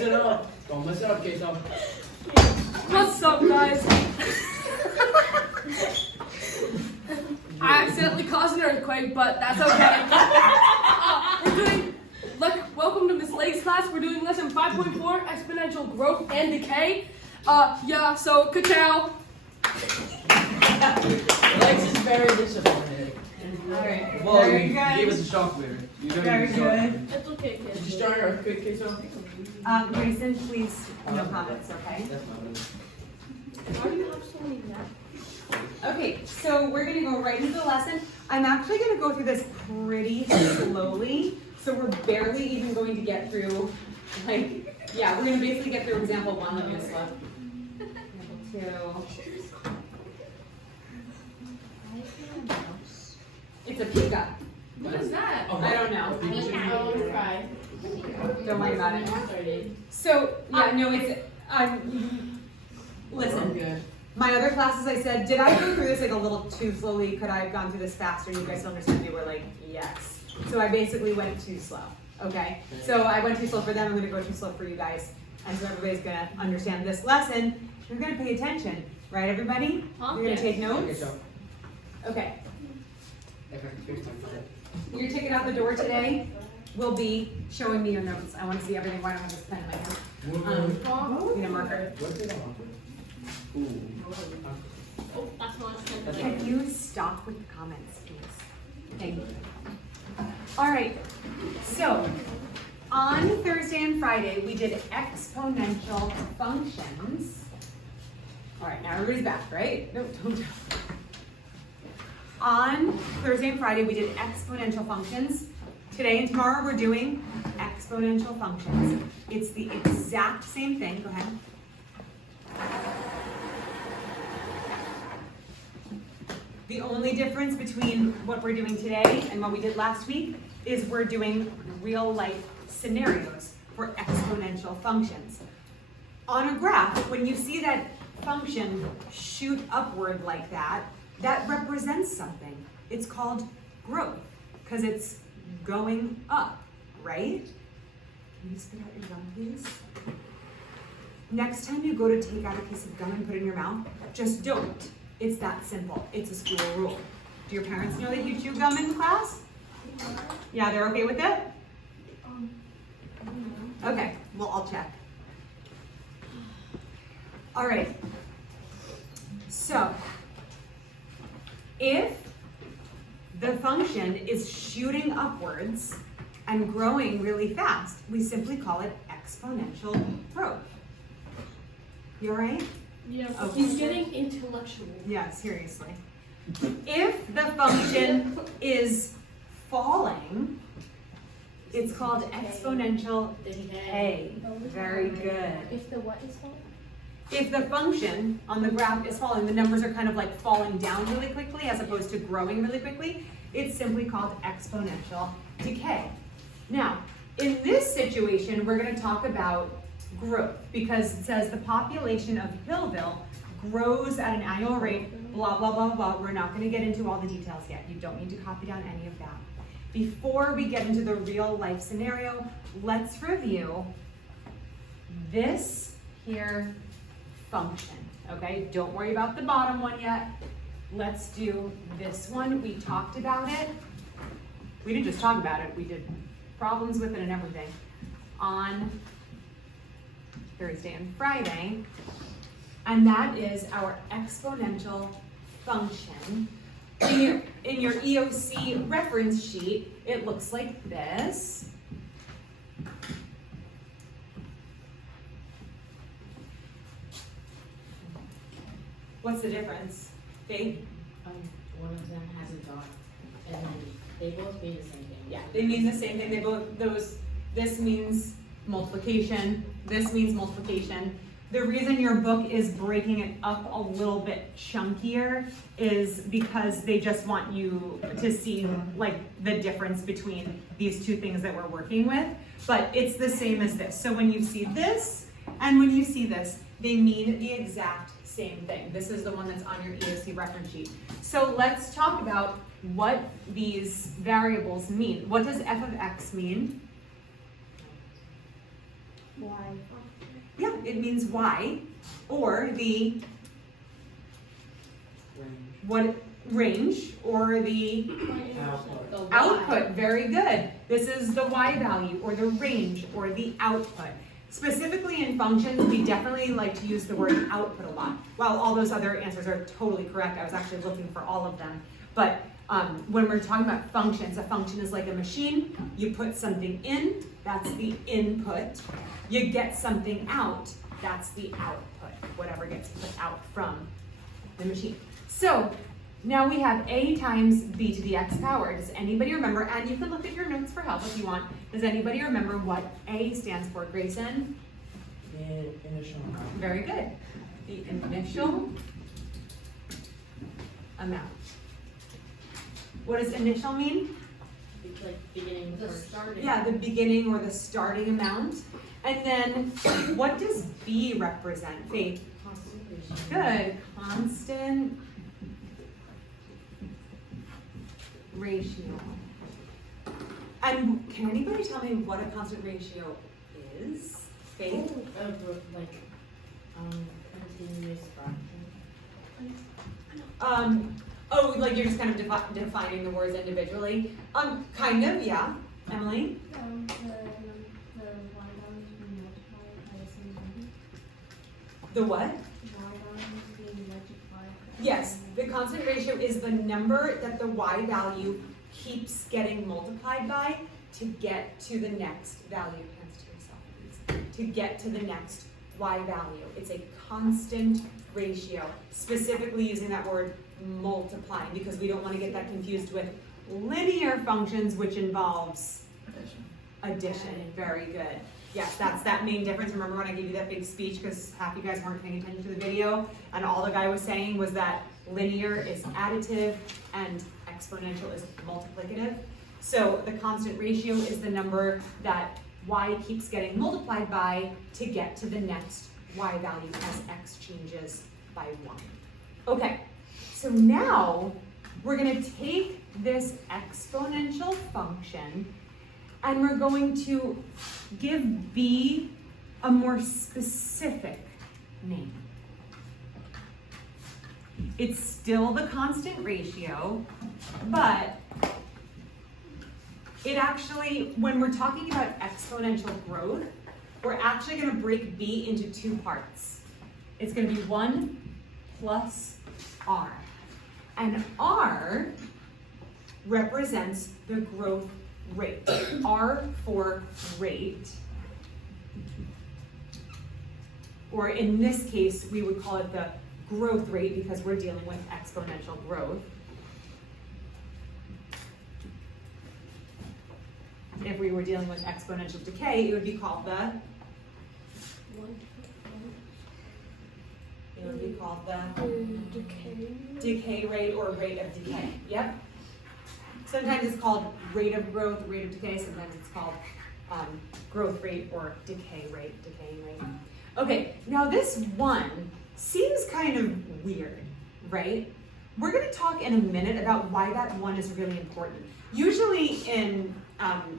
messing it up. Don't mess it up, Queso. What's up, guys? I accidentally caused an earthquake, but that's okay. Welcome to Miss Lake's class. We're doing lesson 5.4, exponential growth and decay. So, ka-chow. Lex is very disappointed. Alright, Well, very you good. gave us a shock wave. Very good. It's okay, kid. Did you start an earthquake, Queso? Grayson, please, no comments, okay? That's not Why do you have so many naps? Okay, so we're gonna go right into the lesson. I'm actually gonna go through this pretty slowly, so we're barely even going to get through, we're gonna basically get through example 1, let me just look. Example 2. It's a pika. What is that? I don't know. Cry. Don't worry about it. So, listen. good. My other classes, I said, did I go through this like a little too slowly? Could I have gone through this faster? You guys understand? They were like, yes. So I basically went too slow, okay? So I went too slow for them, I'm gonna go too slow for you guys. And so everybody's gonna understand this lesson. You're gonna pay attention, right everybody? Huh? You're gonna take notes? Queso. Okay. If I can FaceTime for that. Your ticket out the door today will be showing me your notes. I wanna see everything. Why don't I have this pen in my hand? Need a marker. What's it on? Ooh. Oh, that's not Can you stop with the comments, please? Thank you. All right, so on Thursday and Friday, we did exponential functions. All right, now everybody's back, right? No, don't. On Thursday and Friday, we did exponential functions. Today and tomorrow, we're doing exponential functions. It's the exact same thing. Go ahead. The only difference between what we're doing today and what we did last week is we're doing real life scenarios for exponential functions. On a graph, when you see that function shoot upward like that, that represents something. It's called growth, because it's going up, right? Can you spit out your gum, please? Next time you go to take out a piece of gum and put it in your mouth, just don't. It's that simple. It's a school rule. Do your parents know that you chew gum in class? Yeah, they're okay with it? Okay, well, I'll check. All right. So, if the function is shooting upwards and growing really fast, we simply call it exponential growth. You all right? Yeah, Okay. he's getting intellectual. Yeah, seriously. If the function is falling, it's called exponential decay. Very good. If the what is falling? If the function on the graph is falling, the numbers are kind of like falling down really quickly as opposed to growing really quickly, it's simply called exponential decay. Now, in this situation, we're going to talk about growth, because it says the population of Hillville grows at an annual rate, blah, blah, blah, blah. We're not going to get into all the details yet. You don't need to copy down any of that. Before we get into the real life scenario, let's review this here function, okay? Don't worry about the bottom one yet. Let's do this one. We talked about it. We didn't just talk about it. We did problems with it and everything on Thursday and Friday, and that is our exponential function. In your EOC reference sheet, it looks like this. What's the difference? Faith? One of them has a dot, and then they both mean the same thing. Yeah, they mean the same thing. They both, this means multiplication, this means multiplication. The reason your book is breaking it up a little bit chunkier is because they just want you to see like the difference between these two things that we're working with, but it's the same as this. So when you see this and when you see this, they mean the exact same thing. This is the one that's on your EOC reference sheet. So let's talk about what these variables mean. What does f of x mean? Y. Yeah, it means y, or the range, or the Output. The Y. output. Very good. This is the y value, or the range, or the output. Specifically in functions, we definitely like to use the word output a lot. While all those other answers are totally correct, I was actually looking for all of them. But when we're talking about functions, a function is like a machine. You put something in, that's the input. You get something out, that's the output, whatever gets put out from the machine. So now we have a times b to the x power. Does anybody remember, and you can look at your notes for help if you want, does anybody remember what a stands for, Grayson? The initial amount. Very good. The initial amount. What does initial mean? It's like beginning The or starting. Yeah, the beginning or the starting amount. And then what does b represent, Faith? Constant ratio. Good. Constant ratio. And can anybody tell me what a constant ratio is? Faith? Like, continuous fraction. Oh, like you're just kind of defining the words individually? Kind of, yeah. Emily? The Y values being multiplied by the same number. The what? Y values being multiplied. By Yes, the constant ratio is the number that the y value keeps getting multiplied by to get to the next value. Hands to yourself, please. To get to the next y value. It's a constant ratio, specifically using that word multiplying, because we don't want to get that confused with linear functions, which involves addition. Very good. Yes, that's that main difference. Remember when I gave you that big speech, because half you guys weren't paying attention to the video, and all the guy was saying was that linear is additive and exponential is multiplicative. So the constant ratio is the number that y keeps getting multiplied by to get to the next y value as x changes by 1. Okay, so now we're going to take this exponential function and we're going to give b a more specific name. It's still the constant ratio, but it actually, when we're talking about exponential growth, we're actually going to break b into two parts. It's going to be 1 plus r. And r represents the growth rate. R for rate, or in this case, we would call it the growth rate because we're dealing with exponential growth. If we were dealing with exponential decay, it would be called the decay rate or rate of decay. Yep. Sometimes it's called rate of growth, rate of decay. Sometimes it's called growth rate or decaying rate. Okay, now this one seems kind of weird, right? We're going to talk in a minute about why that one is really important. Usually in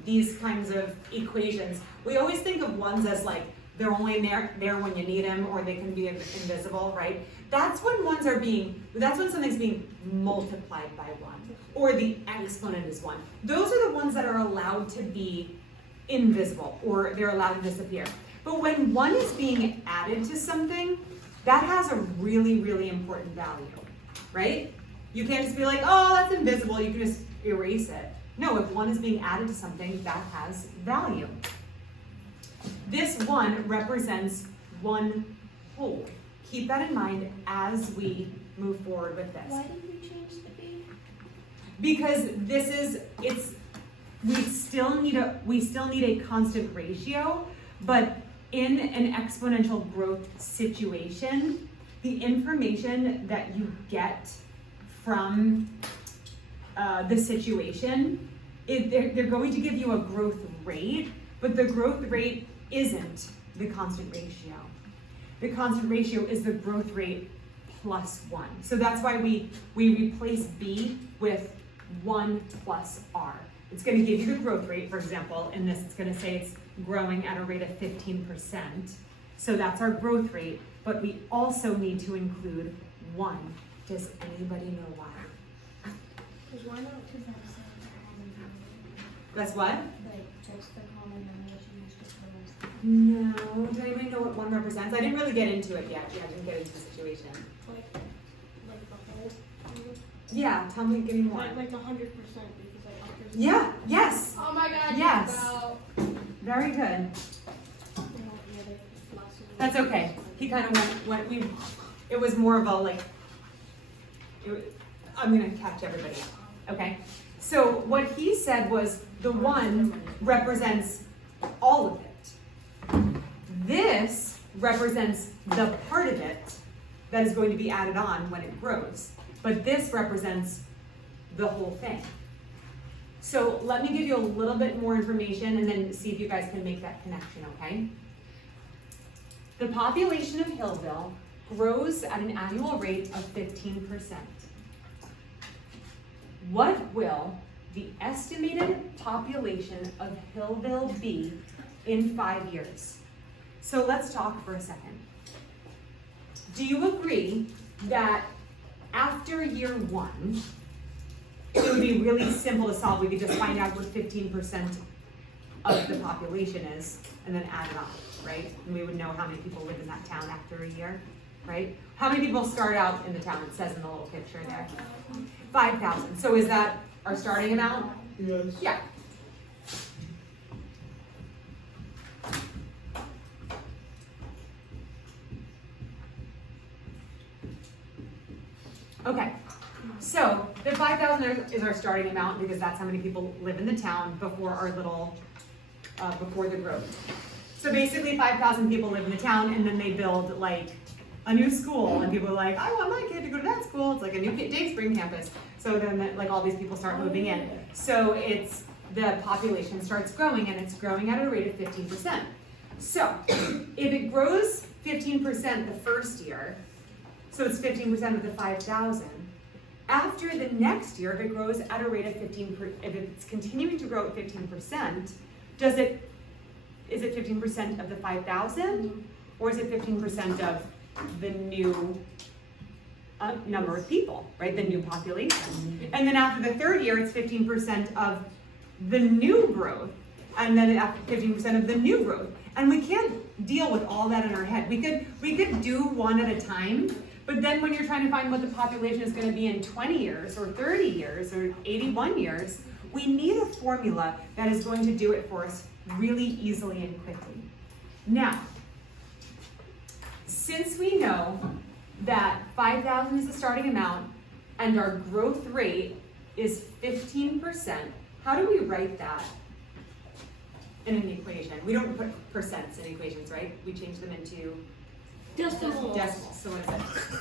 these kinds of equations, we always think of ones as like they're only there when you need them, or they can be invisible, right? That's when something's being multiplied by 1, or the exponent is 1. Those are the ones that are allowed to be invisible, or they're allowed to disappear. But when 1 is being added to something, that has a really, really important value, right? You can't just be like, oh, that's invisible, you can just erase it. No, if 1 is being added to something, that has value. This 1 represents 1 whole. Keep that in mind as we move forward with this. Why did you change the b? Because we still need a constant ratio, but in an exponential growth situation, the information that you get from the situation, they're going to give you a growth rate, but the growth rate isn't the constant ratio. The constant ratio is the growth rate plus 1. So that's why we replace b with 1 plus r. It's going to give you the growth rate, for example. In this, it's going to say it's growing at a rate of 15%. So that's our growth rate, but we also need to include 1. Does anybody know why? Because why not? Because that's the common denominator. That's what? Like, that's the common denomination is just the rest. No. Does anybody know what 1 represents? I didn't really get into it yet. Yeah, I didn't get into the situation. Like the whole. Yeah, tell me, give me more. Like 100% because like after. Yeah, yes. Oh my god, Yes. about Very good. That's okay. He kind of went, it was more of a like, I'm gonna catch everybody up, okay? So what he said was the 1 represents all of it. This represents the part of it that is going to be added on when it grows. But this represents the whole thing. So let me give you a little bit more information and then see if you guys can make that connection, okay? The population of Hillville grows at an annual rate of 15%. What will the estimated population of Hillville be in 5 years? So let's talk for a second. Do you agree that after year 1, it would be really simple to solve? We could just find out what 15% of the population is and then add it on, right? And we would know how many people live in that town after a year, right? How many people start out in the town? It says in the little picture there. 5,000. So is that our starting amount? Yes. Yeah. Okay, so the 5,000 is our starting amount because that's how many people live in the town before our little, before the growth. So basically 5,000 people live in the town and then they build like a new school and people are like, I want my kid to go to that school. It's like a new Day Spring campus. So then like all these people start moving in. So it's, the population starts growing and it's growing at a rate of 15%. So if it grows 15% the first year, so it's 15% of the 5,000. After the next year, if it grows at a rate of 15%, if it's continuing to grow at 15%, is it 15% of the 5,000? Or is it 15% of the new number of people, right? The new population. And then after the third year, it's 15% of the new growth. And then after 15% of the new growth. And we can't deal with all that in our head. We could do 1 at a time. But then when you're trying to find what the population is going to be in 20 years or 30 years or 81 years, we need a formula that is going to do it for us really easily and quickly. Now, since we know that 5,000 is the starting amount and our growth rate is 15%, how do we write that in an equation? We don't put percents in equations, right? We change them into Decimals. decimals. So what is it?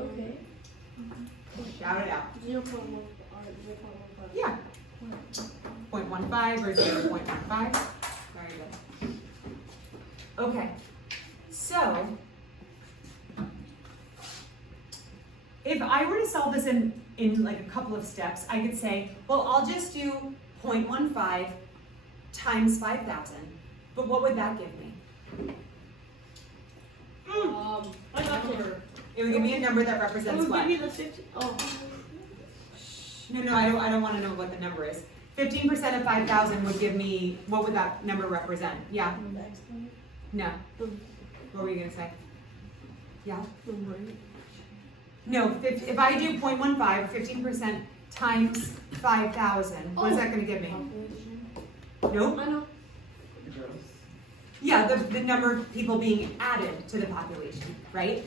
Okay. Shout it out. 0.1 or 0.15. Yeah. 0.15 or 0.15. Very good. Okay. So, if I were to solve this in like a couple of steps, I could say, well, I'll just do 0.15 times 5,000. But what would that give me? I got it. It would give me a number that It represents would what? give you the 50. Oh. No, I don't want to know what the number is. 15% of 5,000 would give me, what would that number represent? Yeah? The exponent. No. What were you going to say? Yeah? The rate. No, if I do 0.15 or 15% times 5,000, what is that going to give me? Population. Nope. I know. Yeah, the number of people being added to the population, right?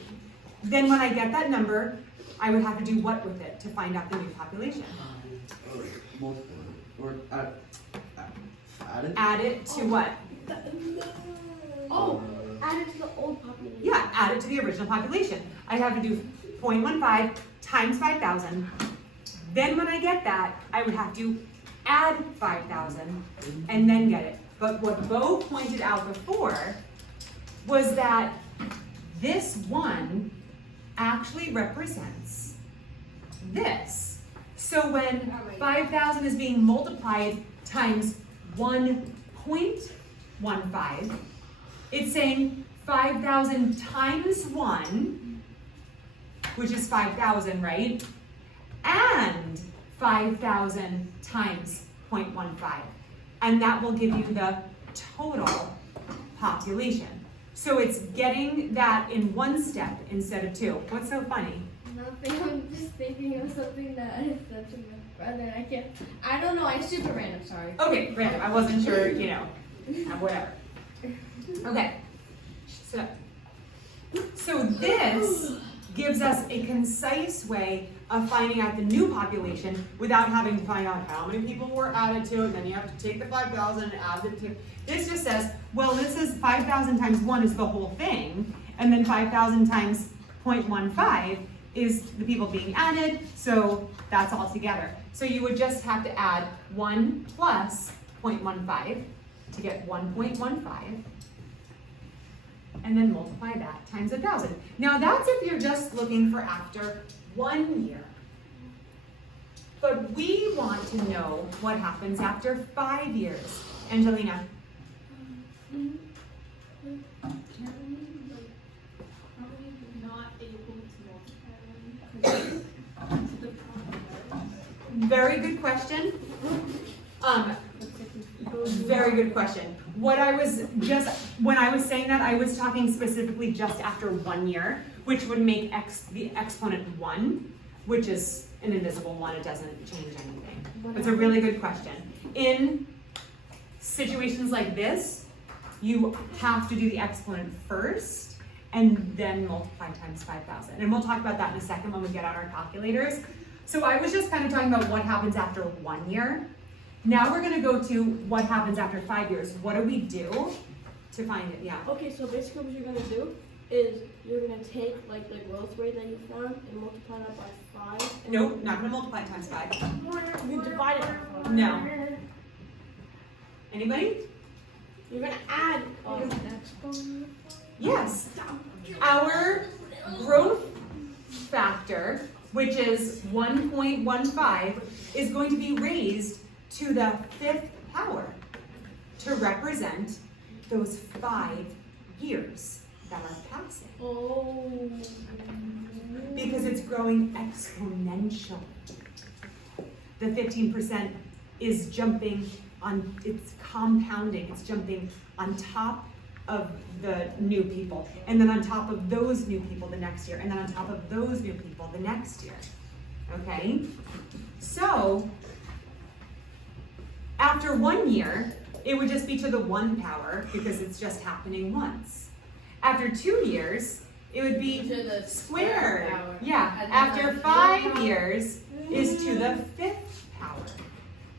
Then when I get that number, I would have to do what with it to find out the new population? Multiple. Or add it? Add it to what? Oh, add it to the old population. Yeah, add it to the original population. I have to do 0.15 times 5,000. Then when I get that, I would have to add 5,000 and then get it. But what Bo pointed out before was that this one actually represents this. So when 5,000 is being multiplied times 1.5, 0.15. It's saying 5,000 times 1, which is 5,000, right? And 5,000 times 0.15. And that will give you the total population. So it's getting that in one step instead of two. What's so funny? Nothing. I'm just thinking of something that I said to my brother. I don't know. I super random. Sorry. Okay, random. I wasn't sure, you know, whatever. Okay, so this gives us a concise way of finding out the new population without having to find out how many people were added to, and then you have to take the 5,000 and add the 2. This just says, well, this is 5,000 times 1 is the whole thing, and then 5,000 times 0.15 is the people being added, so that's all together. So you would just have to add 1 plus 0.15 to get 1.15, and then multiply that times 1,000. Now that's if you're just looking for after 1 year. But we want to know what happens after 5 years. Angelina? Very good question. Very good question. When I was saying that, I was talking specifically just after 1 year, which would make the exponent 1, which is an invisible 1, it doesn't change anything. It's a really good question. In situations like this, you have to do the exponent first, and then multiply times 5,000. And we'll talk about that in a second when we get out our calculators. So I was just kind of talking about what happens after 1 year. Now we're gonna go to what happens after 5 years. What do we do to find it? Yeah. Okay, so basically what you're gonna do is you're gonna take like the growth rate that you found and multiply that by 5. No, not gonna multiply times 5. You divide it by 5. No. Anybody? You're gonna add Yes. Our growth factor, which is 1.15, is going to be raised to the 5th power to represent those 5 years that are passing. Oh. Because it's growing exponentially. The 15% is jumping on, it's compounding, it's jumping on top of the new people, and then on top of those new people the next year, and then on top of those new people the next year, okay? So, after 1 year, it would just be to the 1 power, because it's just happening once. After 2 years, it would be To the squared. power. Yeah, And then after the 5 power. years is to the 5th power.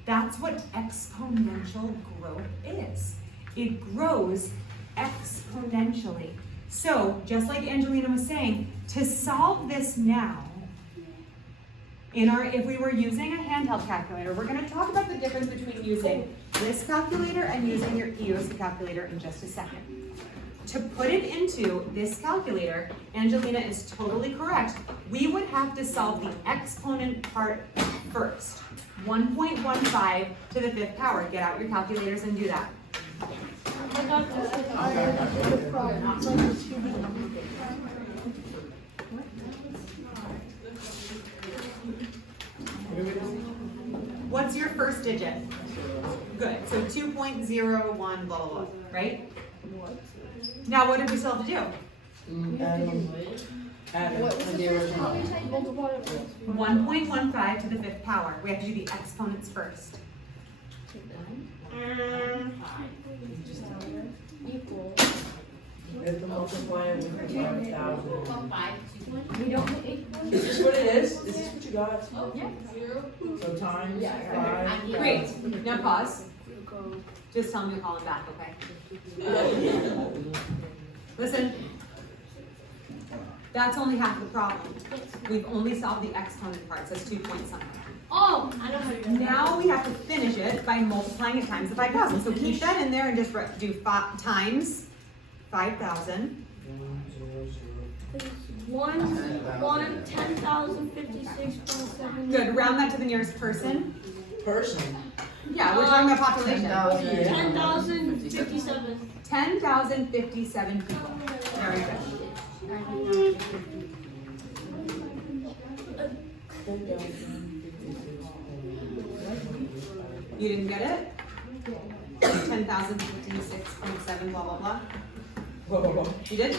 That's what exponential growth is. It grows exponentially. So, just like Angelina was saying, to solve this now, if we were using a handheld calculator, we're going to talk about the difference between using this calculator and using your EOS calculator in just a second. To put it into this calculator, Angelina is totally correct. We would have to solve the exponent part first. 1.15 to the 5th power. Get out your calculators and do that. I got this. I did a problem. It's like a stupid number. What's your first digit? Good. So 2.01 blah blah blah, right? Now what did we still have to do? Add What was the the first original. how many times multiply it with? 1.15 to the 5th power. We have to do the exponents first. Equal. We have to multiply it with 5,000. We don't make Is this what it is? Is this what you got? Yeah. So times Yeah. 5. Great. Now pause. Just tell me to call him back, okay? Listen. That's only half the problem. We've only solved the exponent part, so it's 2 point something. Oh, I know how to do that. Now we have to finish it by multiplying it times the 5,000. So keep that in there and just do times 5,000. 10,056.7. Good. Round that to the nearest person. Person. Yeah, we're talking about population. 10,057. 10,057 people. Very good. You didn't get it? 10,056.7 blah blah blah. Whoa, whoa, whoa. You did?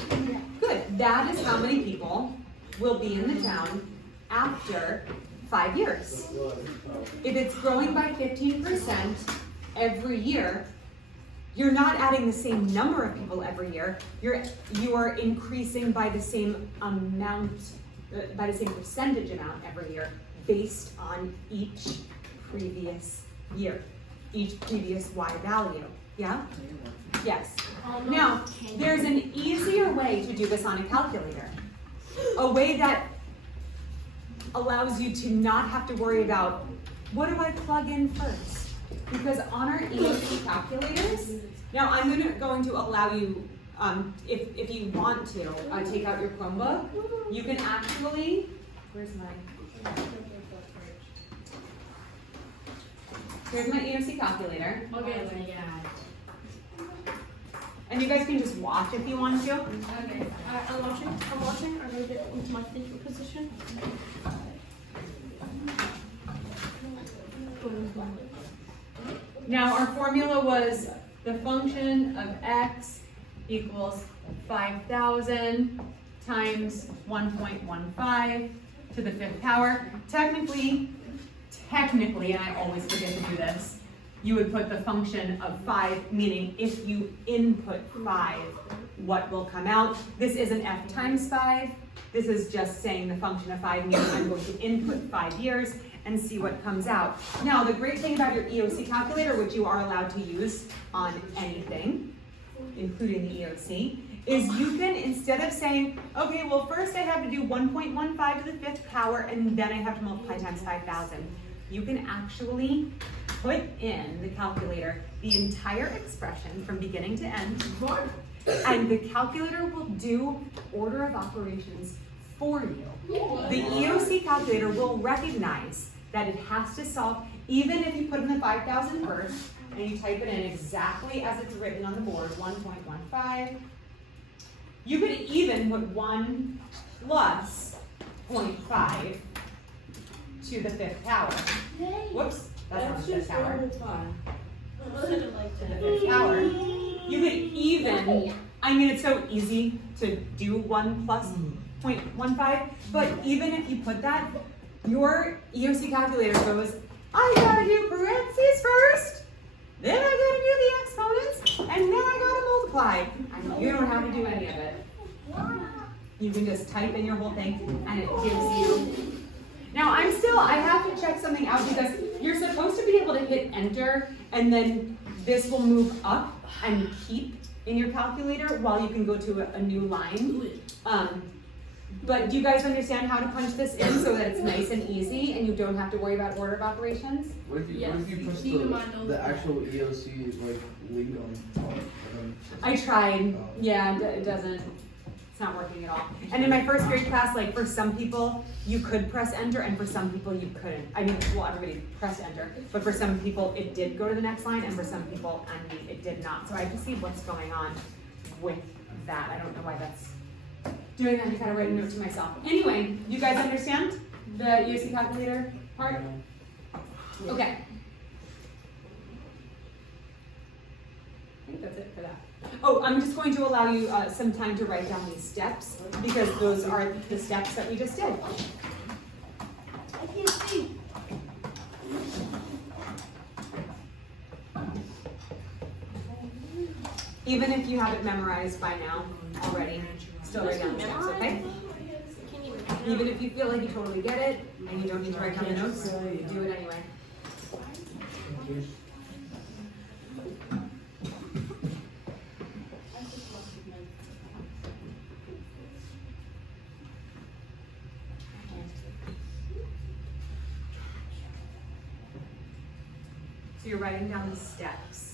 Good. That is how many people will be in the town after 5 years. If it's growing by 15% every year, you're not adding the same number of people every year. You are increasing by the same amount, by the same percentage amount every year, based on each previous year, each previous Y value. Yeah? Yes. Now, there's an easier way to do this on a calculator. A way that allows you to not have to worry about, what do I plug in first? Because on our EOC calculators, now I'm going to allow you, if you want to, take out your Chromebook, you can actually, here's my EOC calculator. Okay, my God. And you guys can just watch if you want to. Okay. I'm watching. I'm gonna get into my thinking position. Now our formula was the function of x equals 5,000 times 1.15 to the 5th power. Technically, and I always forget to do this, you would put the function of 5, meaning if you input 5, what will come out? This isn't f times 5. This is just saying the function of 5, meaning I'm going to input 5 years and see what comes out. Now, the great thing about your EOC calculator, which you are allowed to use on anything, including the EOC, is you can, instead of saying, okay, well, first I have to do 1.15 to the 5th power, and then I have to multiply times 5,000. You can actually put in the calculator the entire expression from beginning to end, and the calculator will do order of operations for you. The EOC calculator will recognize that it has to solve, even if you put in the 5,000 first, and you type it in exactly as it's written on the board, 1.15. You could even put 1 plus 0.5 to the 5th power. Whoops, that's not the 5th power. To the 5th power. You could even, I mean, it's so easy to do 1 plus 0.15, but even if you put that, your EOC calculator goes, I gotta do parentheses first, then I gotta do the exponents, and then I gotta multiply. And you don't have to do any of it. You can just type in your whole thing, and it gives you. Now I have to check something out, because you're supposed to be able to hit enter, and then this will move up and keep in your calculator while you can go to a new line. But do you guys understand how to punch this in so that it's nice and easy and you don't have to worry about order of operations? What if you push the actual EOC link on top? I tried. Yeah, it doesn't. It's not working at all. And in my first grade class, for some people, you could press enter, and for some people you couldn't. I mean, well, everybody pressed enter, but for some people it did go to the next line, and for some people, it did not. So I have to see what's going on with that. I don't know why that's doing that. I kind of write a note to myself. Anyway, you guys understand the EOC calculator part? Okay. I think that's it for that. Oh, I'm just going to allow you some time to write down these steps, because those are the steps that we just did. I can't see. Even if you have it memorized by now already, still write down the steps, okay? Even if you feel like you totally get it and you don't need to write down the notes, do it anyway. So you're writing down the steps.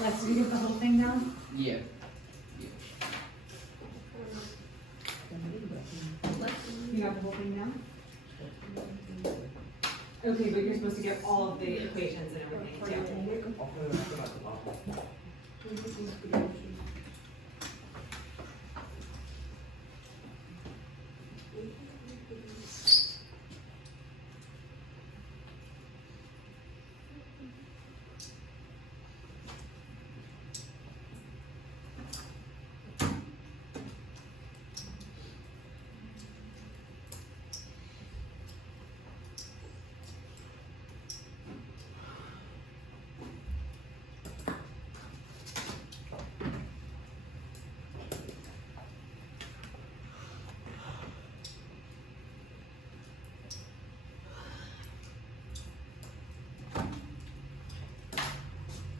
Let's get the whole thing down. Yeah. You got the whole thing down? Okay, but you're supposed to get all of the equations and everything too. I'll put it at the bottom.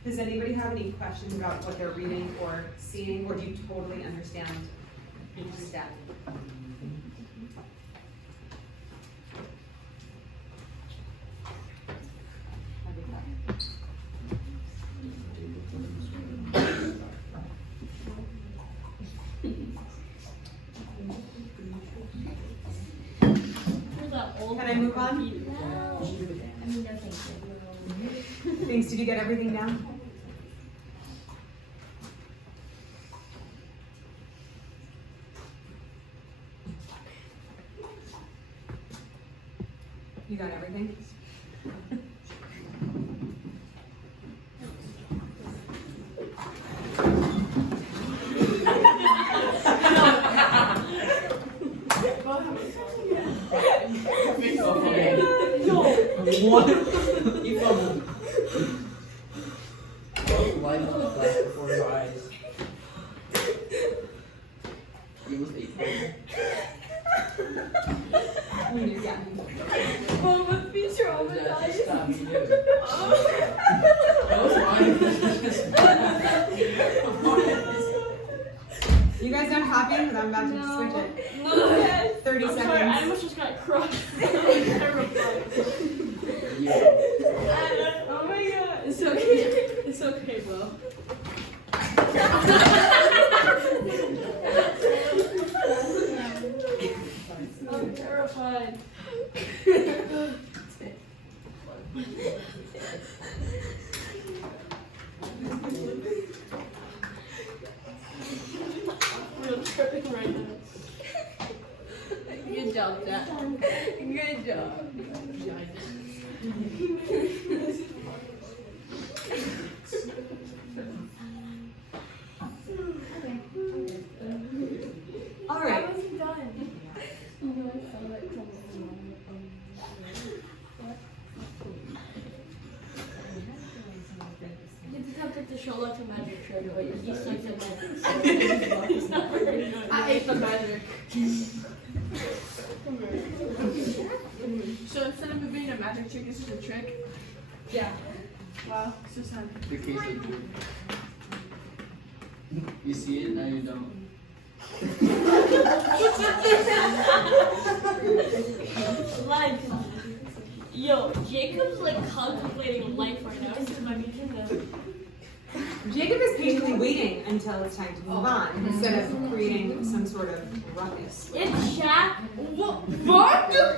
Does anybody have any questions about what they're reading or seeing, or do you totally understand each step? Can I move on? I mean, no thank you. Thanks, did you get everything down? You got everything? What? You fumbled. Light on the flash before your eyes. It was 8. Yeah. Oh, must be traumatized. Stop, you do. That was You guys not happy? Because I'm about to switch it. No. 30 I'm seconds. sorry, I almost just got crushed. Yeah. Oh my god. It's okay. It's okay, bro. I'm terrified. I'm tripping right now. Good job, Dad. Good job. All right. I wasn't done. You just have to show like a magic trick, but he's like a magic. He's not very good. I hate the magic. So instead of it being a magic trick, this is a trick? Yeah. Wow, it's just hard. The case of truth. You see it, now you don't. Like, yo, Jacob's like contemplating life right now. This is my meeting. Jacob is patiently waiting until it's time to move on instead of creating some sort of ruckus. In chat, what?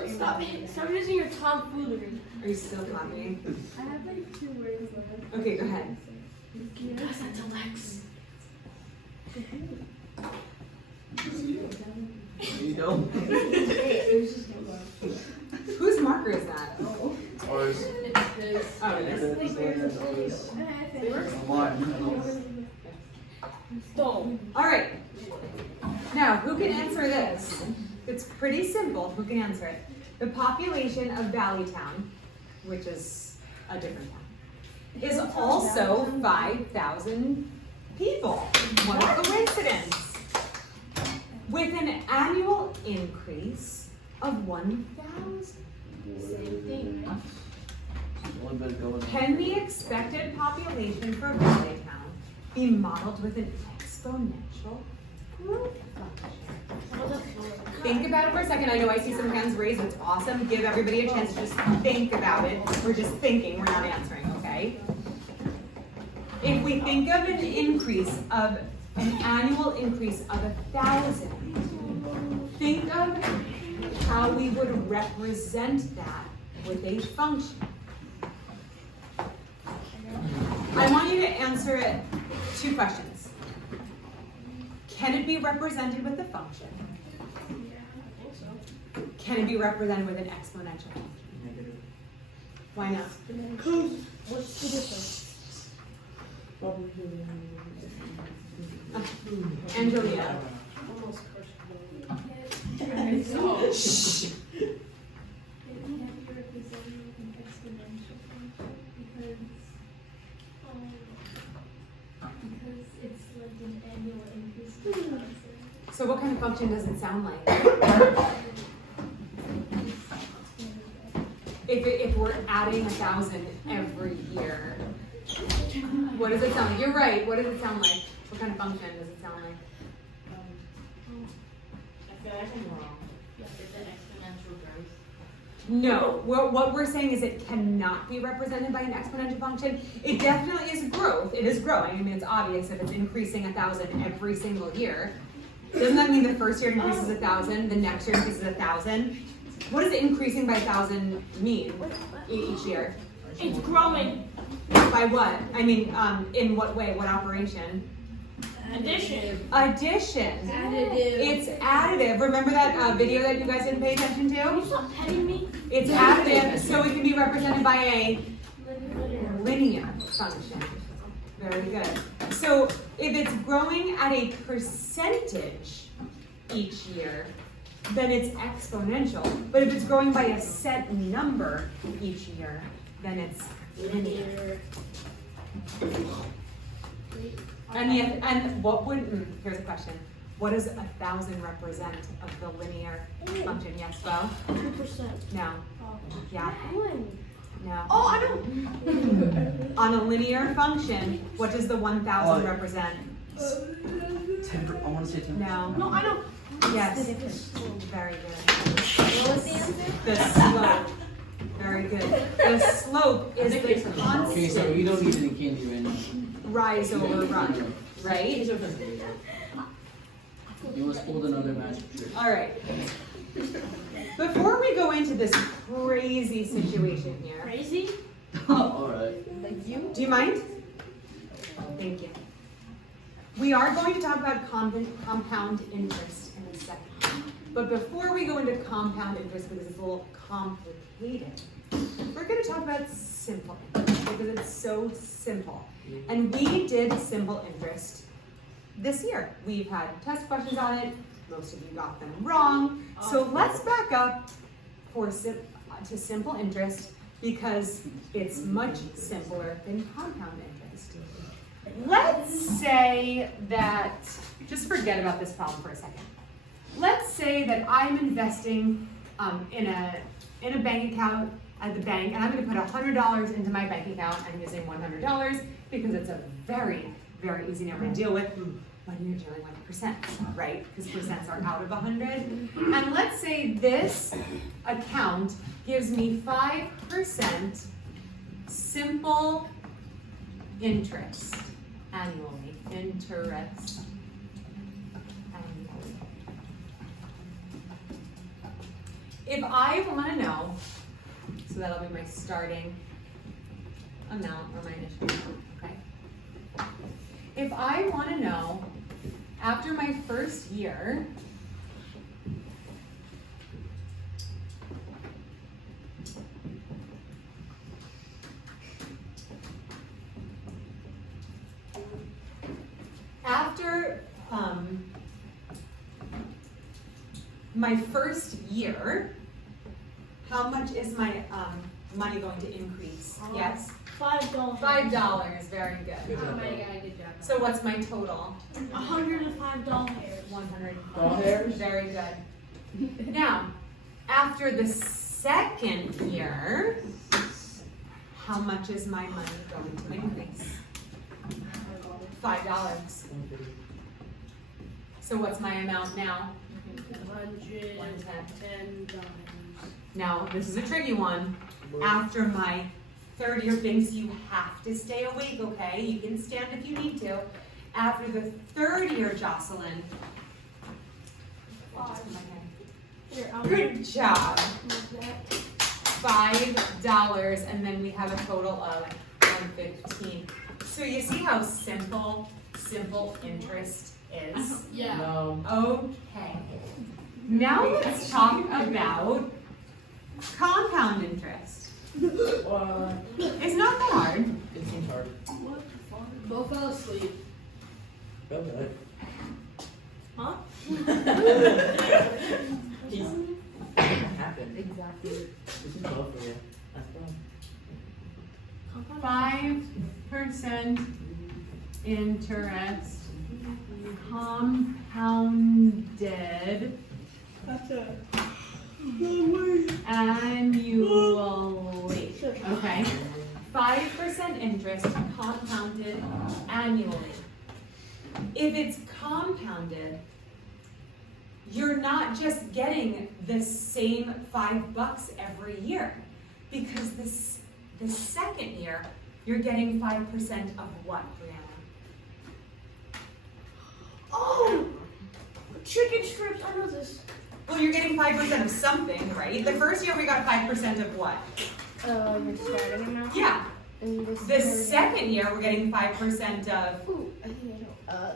Stop using your tomfoolery. Are you still copying? I have like 2 words left. Okay, go ahead. Pass that to Lex. You don't. Whose marker is that? It's ours. It's his. Oh, it is. Mine. Stone. All right. Now, who can answer this? It's pretty simple. Who can answer it? The population of Valleytown, which is a different town, is also 5,000 people. What a coincidence. With an annual increase of 1,000. Same thing, right? Only been going. Can the expected population for Valley Town be modeled with an exponential growth function? Think about it for a second. I know I see some hands raised. It's awesome. Give everybody a chance to just think about it. We're just thinking. We're not answering, okay? If we think of an increase of an annual increase of 1,000, think of how we would represent that with a function. I want you to answer it 2 questions. Can it be represented with a function? Can it be represented with an exponential function? Negative. Why not? What's the difference? Angelina. Almost crushed Shh. It can't be represented with an exponential function because it's like an annual increase of 1,000. So what kind of function does it sound like? If we're adding 1,000 every year, what does it sound like? You're right. What does it sound like? What kind of function does it sound like? I feel like I'm wrong. Is it exponential growth? No. What we're saying is it cannot be represented by an exponential function. It definitely is growth. It is growing. I mean, it's obvious if it's increasing 1,000 every single year. Doesn't that mean the first year increases 1,000, the next year increases 1,000? What does increasing by 1,000 mean each year? It's growing. By what? I mean, in what way? What operation? Addition. Addition. Additive. It's additive. Remember that video that you guys didn't pay attention Can you to? stop petting me? It's additive, so it can be represented by a linear function. Very good. So if it's growing at a percentage each year, then it's exponential. But if it's growing by a set number each year, then it's linear. And what would, here's a question. What does 1,000 represent of the linear function? Yes, Bo? 2%. No. Yeah. No. Oh, I don't. On a linear function, what does the 1,000 represent? 10. I want to say 10. No. No, I don't. Yes. Very good. What was the answer? The slope. Very good. The slope is the Okay, so constant you don't need any candy right now. rise over run, right? You must hold another magic trick. All right. Before we go into this crazy situation here, Crazy? Alright. do you mind? Thank you. We are going to talk about compound interest in a second. But before we go into compound interest, because it's a little complicated, we're going to talk about simple interest because it's so simple. And we did simple interest this year. We've had test questions on it. Most of you got them wrong. So let's back up to simple interest because it's much simpler than compound interest. Let's say that, just forget about this problem for a second. Let's say that I'm investing in a bank account at the bank, and I'm going to put $100 into my bank account. I'm using $100 because it's a very, very easy number to deal with when you're dealing with percents, right? Because percents are out of 100. And let's say this account gives me 5% simple interest annually. Interest annually. If I want to know, so that'll be my starting amount or my initial amount, okay? If I want to know, after my first year, after my first year, how much is my money going to increase? Yes? $5. $5, very good. Oh my god, good job. So what's my total? $105. 100. Doll hairs? Very good. Now, after the second year, how much is my money going to increase? $5. So what's my amount now? $110. Now, this is a tricky one. After my third year things, you have to stay awake, okay? You can stand if you need to. After the third year, Jocelyn. Here, Good job. what's that? $5, and then we have a total of $115. So you see how simple interest is? Yeah. No. Okay. Now let's talk about compound interest. What? It's not that hard. It seems hard. Both fell asleep. Okay. Huh? He's. What happened? Exactly. This is tough for you. That's fine. 5% interest compounded annually. Okay. 5% interest compounded annually. If it's compounded, you're not just getting the same $5 every year, because the second year you're getting 5% of what, Brianna? Oh! Chicken strips, I know this. Well, you're getting 5% of something, right? The first year we got 5% of what? Your starting amount. Yeah. And this The second year we're getting 5% of. Ooh, I think I know.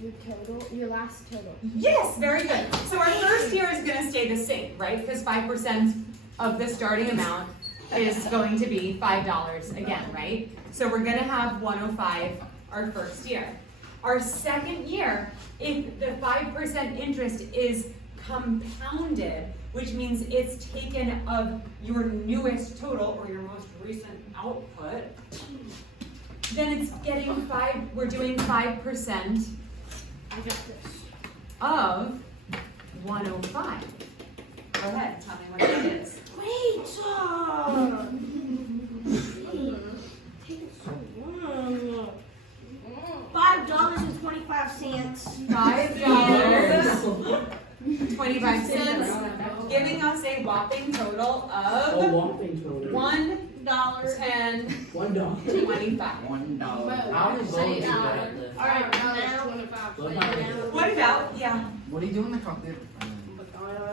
Your total, your last total. Yes, very good. So our first year is going to stay the same, right? Because 5% of the starting amount is going to be $5 again, right? So we're going to have 105 our first year. Our second year, if the 5% interest is compounded, which means it's taken of your newest total or your most recent output, then it's getting we're doing 5% I got this. of 105. Go ahead, tell me what that is. Wait! Taking so long. $5.25. $5.25, giving us a whopping total Oh, of whopping total. $1.1025. $1. $1. How many balls you got left? Alright, now. What about, yeah, What are you doing in the calculator?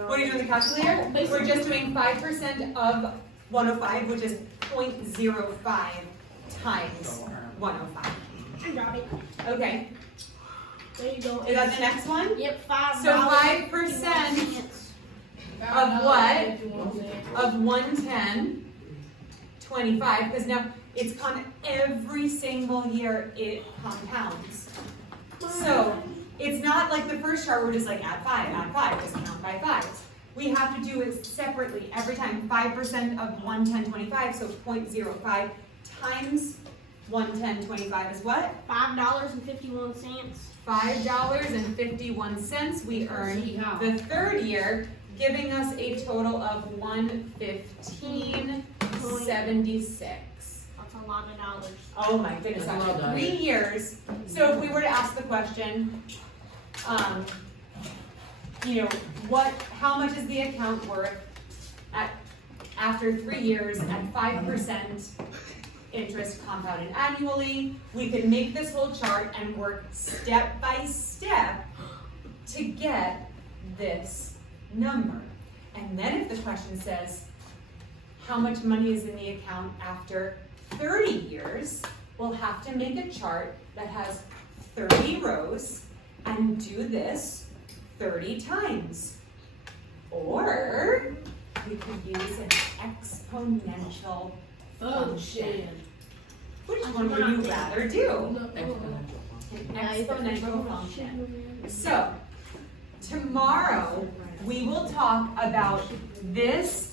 what are you doing in the calculator? We're just doing 5% of 105, which is 0.05 times 105. I got it. Okay, There you go. is that the next one? Yep, $5. So 5% of what? Of 110.25, because now it's every single year it compounds. So it's not like the first chart, we're just like add 5, just count by 5s. We have to do it separately every time. 5% of 110.25, so 0.05 times 110.25 is what? $5.51. $5.51 we earn the third year, giving us a total of $115.76. That's a lot of dollars. Oh my goodness, That's a lot, after 3 years. So if we were to ask the question, how much is the account worth after 3 years at 5% interest compounded annually? We could make this whole chart and work step by step to get this number. And then if the question says, how much money is in the account after 30 years, we'll have to make a chart that has 30 rows and do this 30 times. Or we could use an exponential function. Which one would you rather do? An exponential function. So, tomorrow we will talk about this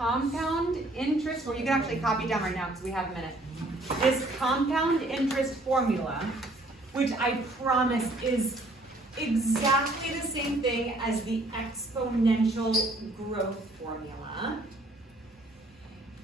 compound interest, or you can actually copy down right now because we have a minute. This compound interest formula, which I promise is exactly the same thing as the exponential growth formula.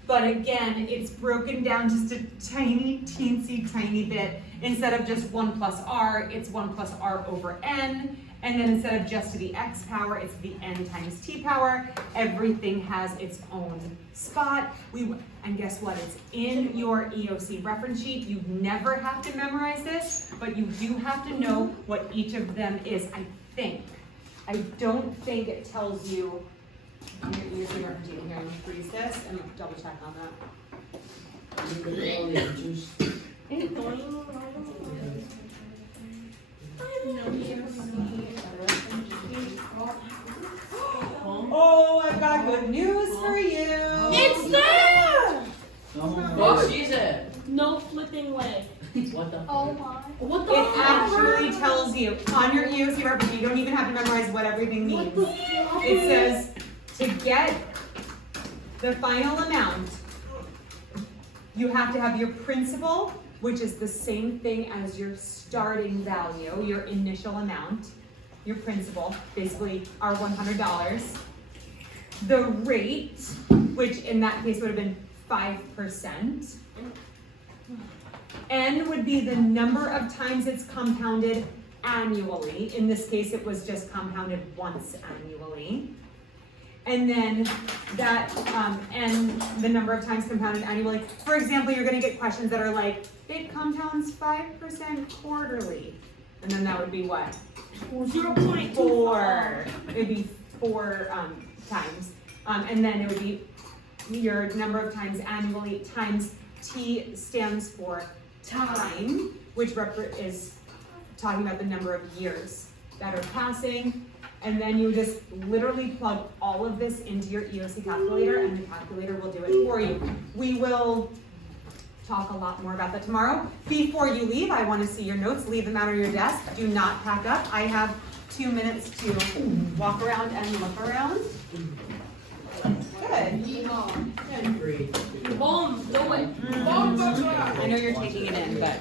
But again, it's broken down just a tiny, teensy, tiny bit. Instead of just 1 plus r, it's 1 plus r over n. And then instead of just to the x power, it's the n times t power. Everything has its own spot. And guess what? It's in your EOC reference sheet. You never have to memorize this, but you do have to know what each of them is, I think. I don't think it tells you in your EOC reference sheet. Here, let me freeze this and double check on that. Oh, I've got good news for you. It's there! What she said? No flipping way. What the? Oh my. What the It actually tells you on your EOC reference, you don't even have to memorize what everything means. It says to get the final amount, you have to have your principal, which is the same thing as your starting value, your initial amount, your principal, basically our $100. The rate, which in that case would have been 5%. N would be the number of times it's compounded annually. In this case, it was just compounded once annually. And then that N, the number of times compounded annually. For example, you're going to get questions that are like, it compounds 5% quarterly. And then that would be what? 0.4. It would be 4 times. And then it would be your number of times annually times T stands for time, which is talking about the number of years that are passing. And then you just literally plug all of this into your EOC calculator and the calculator will do it for you. We will talk a lot more about that tomorrow. Before you leave, I want to see your notes. Leave them out on your desk. Do not pack up. I have 2 minutes to walk around and look around. Good. Breathe. Boom, do it. I know you're taking it in, but